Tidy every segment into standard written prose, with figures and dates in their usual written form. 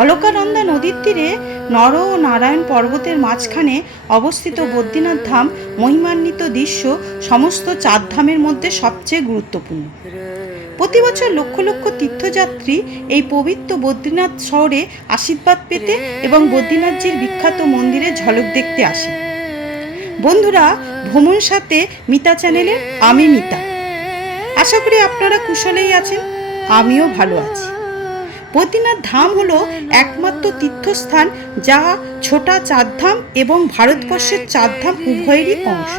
অলকানন্দা নদীর তীরে নর ও নারায়ণ পর্বতের মাঝখানে অবস্থিত বদ্রীনাথ ধাম মহিমান্বিত দৃশ্য সমস্ত 4 ধামের মধ্যে সবচেয়ে গুরুত্বপূর্ণ। প্রতি বছর লক্ষ লক্ষ তীর্থযাত্রী এই পবিত্র বদ্রীনাথ শহরে আশীর্বাদ পেতে এবং বদ্রীনাথজির বিখ্যাত মন্দিরের ঝলক দেখতে আসে। বন্ধুরা, ভ্রমণ সাথে মিতা চ্যানেলে আমি মিতা। আশা করি আপনারা কুশলেই আছেন, আমিও ভালো আছি। বদ্রীনাথ ধাম হলো একমাত্র তীর্থস্থান যা ছোটা 4 ধাম এবং ভারতবর্ষের 4 ধাম উভয়েরই অংশ।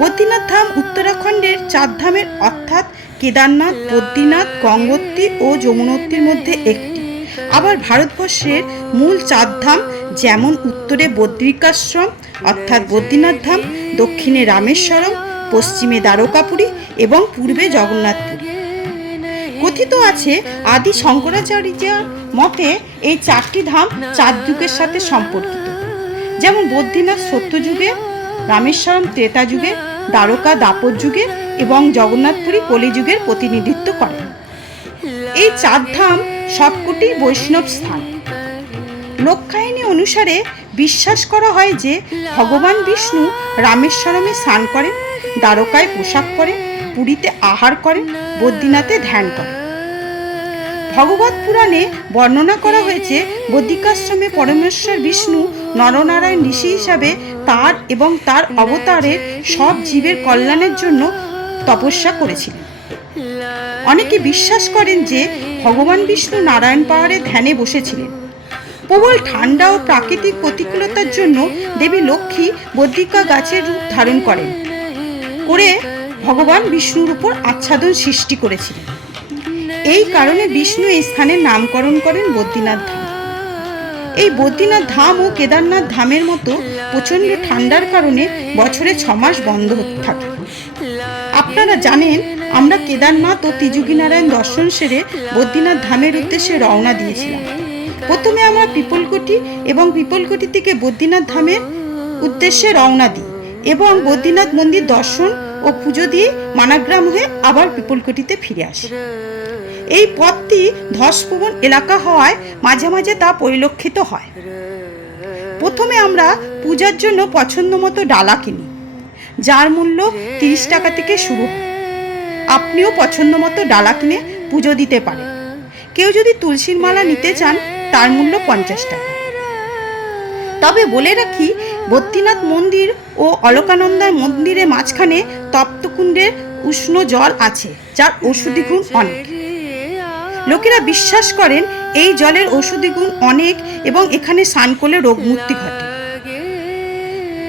বদ্রীনাথ ধাম উত্তরাখণ্ডের 4 ধামের অর্থাৎ কেদারনাথ, বদ্রীনাথ, গঙ্গোত্রী ও যমুনোত্রীর মধ্যে একটি। আবার ভারতবর্ষের মূল 4 ধাম, যেমন উত্তরে বদ্রিকাশ্রম অর্থাৎ বদ্রীনাথ ধাম, দক্ষিণে রামেশ্বরম, পশ্চিমে দ্বারকাপুরী এবং পূর্বে জগন্নাথপুরী। কথিত আছে আদি শঙ্করাচার্যের মতে এই 4টি ধাম 4 যুগের সাথে সম্পর্কিত, যেমন বদ্রীনাথ সত্যযুগে, রামেশ্বরম ত্রেতা যুগে, দ্বারকা দ্বাপর যুগে এবং জগন্নাথপুরী কলিযুগের প্রতিনিধিত্ব করে। এই 4 ধাম সবকটি বৈষ্ণব স্থান। লোককাহিনী অনুসারে বিশ্বাস করা হয় যে ভগবান বিষ্ণু রামেশ্বরমে স্নান করেন, দ্বারকায় পোশাক পরেন, পুরীতে আহার করেন, বদ্রীনাথে ধ্যান করেন। ভগবত পুরাণে বর্ণনা করা হয়েছে বদ্রিকাশ্রমে পরমেশ্বর বিষ্ণু নরনারায়ণ ঋষি হিসাবে তার এবং তার অবতারের সব জীবের কল্যাণের জন্য তপস্যা করেছিলেন। অনেকে বিশ্বাস করেন যে ভগবান বিষ্ণু নারায়ণ পাহাড়ে ধ্যানে বসেছিলেন। প্রবল ঠান্ডা ও প্রাকৃতিক প্রতিকূলতার জন্য দেবী লক্ষ্মী বদ্রিকা গাছের রূপ ধারণ করে ভগবান বিষ্ণুর উপর আচ্ছাদন সৃষ্টি করেছিলেন। এই কারণে বিষ্ণু এই স্থানের নামকরণ করেন বদ্রীনাথ ধাম। এই বদ্রীনাথ ধাম ও কেদারনাথ ধামের মতো প্রচণ্ড ঠান্ডার কারণে বছরে 6 মাস বন্ধ থাকে। আপনারা জানেন, আমরা কেদারনাথ ও ত্রিযুগীনারায়ণ দর্শন সেরে বদ্রীনাথ ধামের উদ্দেশ্যে রওনা দিয়েছিলাম। প্রথমে আমরা পিপলকুটি এবং পিপলকুটি থেকে বদ্রীনাথ ধামের উদ্দেশ্যে রওনা দিই এবং বদ্রীনাথ মন্দির দর্শন ও পুজো দিয়ে মানাগ্রাম হয়ে আবার পিপলকুটিতে ফিরে আসি। এই পথটি ধসপ্রবণ এলাকা হওয়ায় মাঝে মাঝে তা পরিলক্ষিত হয়। প্রথমে আমরা পূজার জন্য পছন্দ মতো ডালা কিনি, যার মূল্য 30 টাকা থেকে শুরু হয়। আপনিও পছন্দ মতো ডালা কিনে পুজো দিতে পারেন। কেউ যদি তুলসীর মালা নিতে চান, তার মূল্য 50 টাকা। তবে বলে রাখি, বদ্রীনাথ মন্দির ও অলকানন্দা মন্দিরের মাঝখানে তপ্তকুণ্ডের উষ্ণ জল আছে, যার ঔষধি গুণ অনেক। লোকেরা বিশ্বাস করেন এই জলের ঔষধি গুণ অনেক এবং এখানে স্নান করলে রোগমুক্তি ঘটে।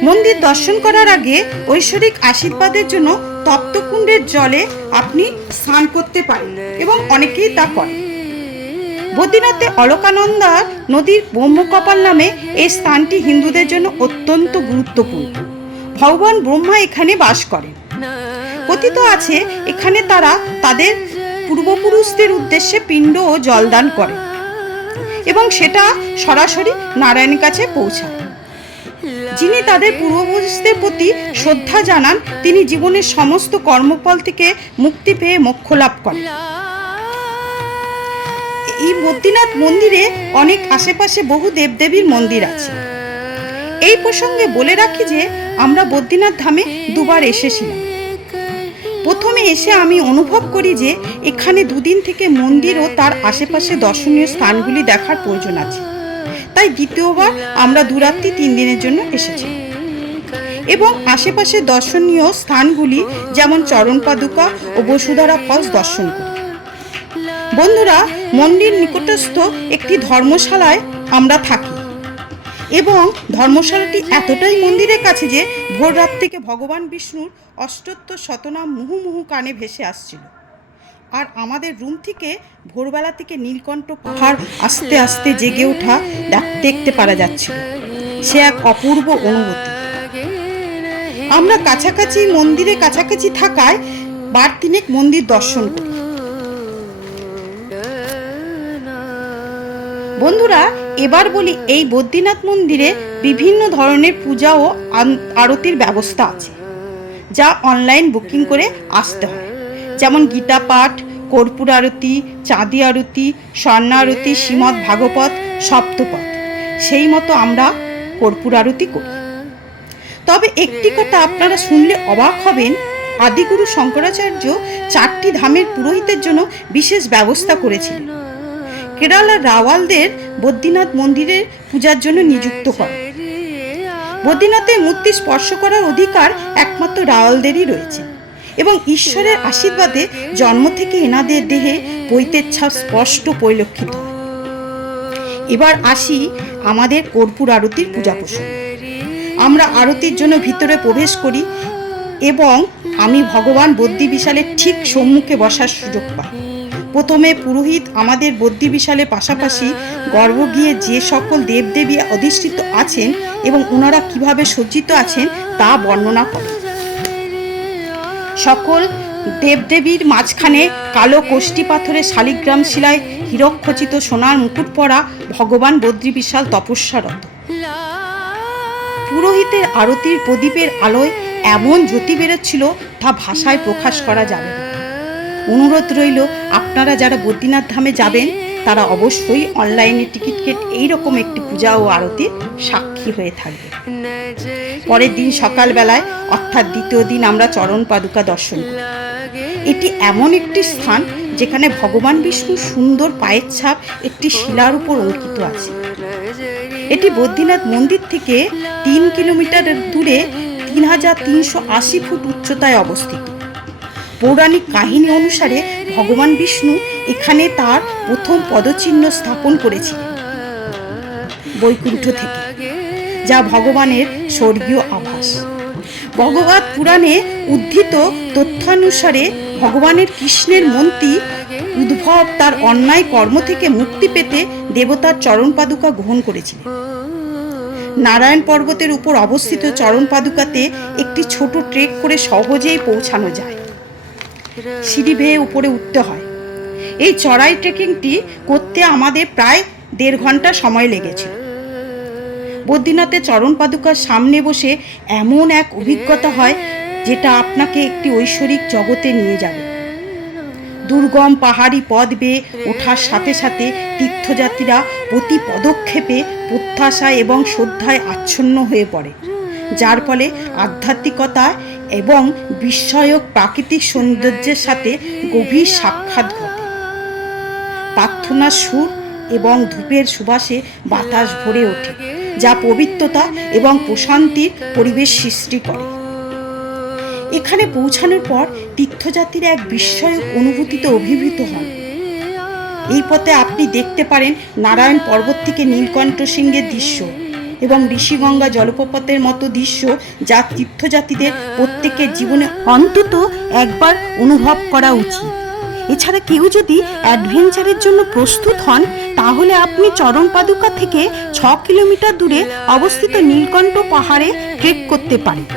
মন্দির দর্শন করার আগে ঐশ্বরিক আশীর্বাদের জন্য তপ্তকুণ্ডের জলে আপনি স্নান করতে পারেন এবং অনেকেই তা করে। বদ্রীনাথে অলকানন্দা নদীর ব্রহ্মকপাল নামে এই স্থানটি হিন্দুদের জন্য অত্যন্ত গুরুত্বপূর্ণ। ভগবান ব্রহ্মা এখানে বাস করেন। কথিত আছে এখানে তারা তাদের পূর্বপুরুষদের উদ্দেশ্যে পিণ্ড ও জলদান করে এবং সেটা সরাসরি নারায়ণের কাছে পৌঁছায়। যিনি তাদের পূর্বপুরুষদের প্রতি শ্রদ্ধা জানান, তিনি জীবনের সমস্ত কর্মফল থেকে মুক্তি পেয়ে মোক্ষ লাভ করেন। এই বদ্রীনাথ মন্দিরে অনেক আশেপাশে বহু দেবদেবীর মন্দির আছে। এই প্রসঙ্গে বলে রাখি যে আমরা বদ্রীনাথ ধামে 2 বার এসেছিলাম। প্রথমে এসে আমি অনুভব করি যে এখানে 2 দিন থেকে মন্দির ও তার আশেপাশে দর্শনীয় স্থানগুলি দেখার প্রয়োজন আছে। তাই দ্বিতীয়বার আমরা 2 রাত্রি 3 দিনের জন্য এসেছি এবং আশেপাশে দর্শনীয় স্থানগুলি যেমন চরণ পাদুকা ও বসুধারা ফলস দর্শন করি। বন্ধুরা, মন্দির নিকটস্থ একটি ধর্মশালায় আমরা থাকি এবং ধর্মশালাটি এতটাই মন্দিরের কাছে যে ভোর রাত থেকে ভগবান বিষ্ণুর অষ্টোত্তর শতনাম মুহু মুহু কানে ভেসে আসছিল। আর আমাদের রুম থেকে ভোরবেলা থেকে নীলকণ্ঠ পাহাড় আস্তে আস্তে জেগে ওঠা দেখতে পারা যাচ্ছিল। সে এক অপূর্ব অনুভূতি। আমরা কাছাকাছি মন্দিরের কাছাকাছি থাকায় 2-3 মন্দির দর্শন করি। বন্ধুরা, এবার বলি, এই বদ্রীনাথ মন্দিরে বিভিন্ন ধরনের পূজা ও আরতির ব্যবস্থা আছে, যা অনলাইন বুকিং করে আসতে হয়। যেমন গীতা পাঠ, কর্পূর আরতি, চাঁদি আরতি, স্বর্ণ আরতি, শ্রীমদ্ ভাগবত, সপ্তপদ, সেই মতো আমরা কর্পূর আরতি করি। তবে একটি কথা আপনারা শুনলে অবাক হবেন, আদিগুরু শঙ্করাচার্য 4টি ধামের পুরোহিতের জন্য বিশেষ ব্যবস্থা করেছিলেন। কেরালার রাওয়ালদের বদ্রীনাথ মন্দিরের পূজার জন্য নিযুক্ত করেন। বদ্রীনাথের মূর্তি স্পর্শ করার অধিকার একমাত্র রাওয়ালদেরই রয়েছে এবং ঈশ্বরের আশীর্বাদে জন্ম থেকে এনাদের দেহে পৈতের ছাপ স্পষ্ট পরিলক্ষিত হয়। এবার আসি আমাদের কর্পূর আরতির পূজা প্রসঙ্গে। আমরা আরতির জন্য ভিতরে প্রবেশ করি এবং আমি ভগবান বদ্রী বিশালের ঠিক সম্মুখে বসার সুযোগ পাই। প্রথমে পুরোহিত আমাদের বদ্রী বিশালের পাশাপাশি গর্ভগৃহে যে সকল দেবদেবী অধিষ্ঠিত আছেন এবং ওনারা কিভাবে সজ্জিত আছেন তা বর্ণনা করেন। সকল দেবদেবীর মাঝখানে কালো কোষ্ঠী পাথরের শালিগ্রাম শিলায় হীরকখচিত সোনার মুকুট পরা ভগবান বদ্রী বিশাল তপস্যারত। পুরোহিতের আরতির প্রদীপের আলোয় এমন জ্যোতি বেরোচ্ছিল তা ভাষায় প্রকাশ করা যাবে না। অনুরোধ রইল, আপনারা যারা বদ্রীনাথ ধামে যাবেন তারা অবশ্যই অনলাইনে টিকিট কেটে এইরকম একটি পূজা ও আরতির সাক্ষী হয়ে থাকবে। পরের দিন সকালবেলায় অর্থাৎ দ্বিতীয় দিন আমরা চরণ পাদুকা দর্শন করি। এটি এমন একটি স্থান যেখানে ভগবান বিষ্ণুর সুন্দর পায়ের ছাপ একটি শিলার উপর অঙ্কিত আছে। এটি বদ্রীনাথ মন্দির থেকে 3 কিলোমিটার দূরে 3380 ফুট উচ্চতায় অবস্থিত। পৌরাণিক কাহিনী অনুসারে ভগবান বিষ্ণু এখানে তার প্রথম পদচিহ্ন স্থাপন করেছিলেন বৈকুণ্ঠ থেকে, যা ভগবানের স্বর্গীয় আভাস। ভগবত পুরাণে উদ্ধৃত তথ্যানুসারে ভগবানের কৃষ্ণের মন্ত্রী উদ্ভব তার অন্যায় কর্ম থেকে মুক্তি পেতে দেবতার চরণ পাদুকা গ্রহণ করেছিলেন। নারায়ণ পর্বতের উপর অবস্থিত চরণ পাদুকাতে একটি ছোট ট্রেক করে সহজেই পৌঁছানো যায়। সিঁড়ি বেয়ে উপরে উঠতে হয়। এই চড়াই ট্রেকিংটি করতে আমাদের প্রায় 1.5 ঘন্টা সময় লেগেছিল। বদ্রীনাথের চরণ পাদুকার সামনে বসে এমন এক অভিজ্ঞতা হয় যেটা আপনাকে একটি ঐশ্বরিক জগতে নিয়ে যাবে। দুর্গম পাহাড়ি পথ বেয়ে ওঠার সাথে সাথে তীর্থযাত্রীরা প্রতি পদক্ষেপে প্রত্যাশায় এবং শ্রদ্ধায় আচ্ছন্ন হয়ে পড়ে, যার ফলে আধ্যাত্মিকতা এবং বিস্ময়ক প্রাকৃতিক সৌন্দর্যের সাথে গভীর সাক্ষাৎ ঘটে। প্রার্থনার সুর এবং ধূপের সুবাসে বাতাস ভরে ওঠে, যা পবিত্রতা এবং প্রশান্তির পরিবেশ সৃষ্টি করে। এখানে পৌঁছানোর পর তীর্থযাত্রীরা এক বিস্ময়ক অনুভূতিতে অভিভূত হন। এই পথে আপনি দেখতে পারেন নারায়ণ পর্বত থেকে নীলকণ্ঠ সিংহের দৃশ্য এবং ঋষিগঙ্গা জলপ্রপাতের মতো দৃশ্য, যা তীর্থযাত্রীদের প্রত্যেকের জীবনে অন্তত একবার অনুভব করা উচিত। এছাড়া কেউ যদি অ্যাডভেঞ্চারের জন্য প্রস্তুত হন তাহলে আপনি চরণ পাদুকা থেকে 6 কিলোমিটার দূরে অবস্থিত নীলকণ্ঠ পাহাড়ে ট্রেক করতে পারেন।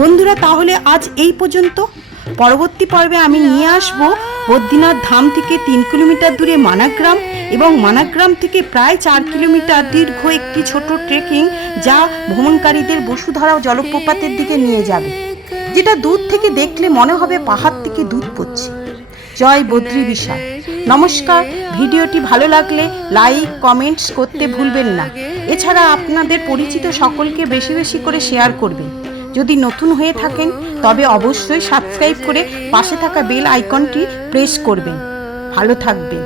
বন্ধুরা, তাহলে আজ এই পর্যন্ত। পরবর্তী পর্বে আমি নিয়ে আসব বদ্রীনাথ ধাম থেকে 3 কিলোমিটার দূরে মানাগ্রাম এবং মানাগ্রাম থেকে প্রায় 4 কিলোমিটার দীর্ঘ একটি ছোট ট্রেকিং, যা ভ্রমণকারীদের বসুধারা জলপ্রপাতের দিকে নিয়ে যাবে, যেটা দূর থেকে দেখলে মনে হবে পাহাড় থেকে দুধ পড়ছে। জয় বদ্রী বিশাল। নমস্কার। ভিডিওটি ভালো লাগলে লাইক কমেন্টস করতে ভুলবেন না। এছাড়া আপনাদের পরিচিত সকলকে বেশি বেশি করে শেয়ার করবেন। যদি নতুন হয়ে থাকেন তবে অবশ্যই সাবস্ক্রাইব করে পাশে থাকা বেল আইকনটি প্রেস করবেন। ভালো থাকবেন।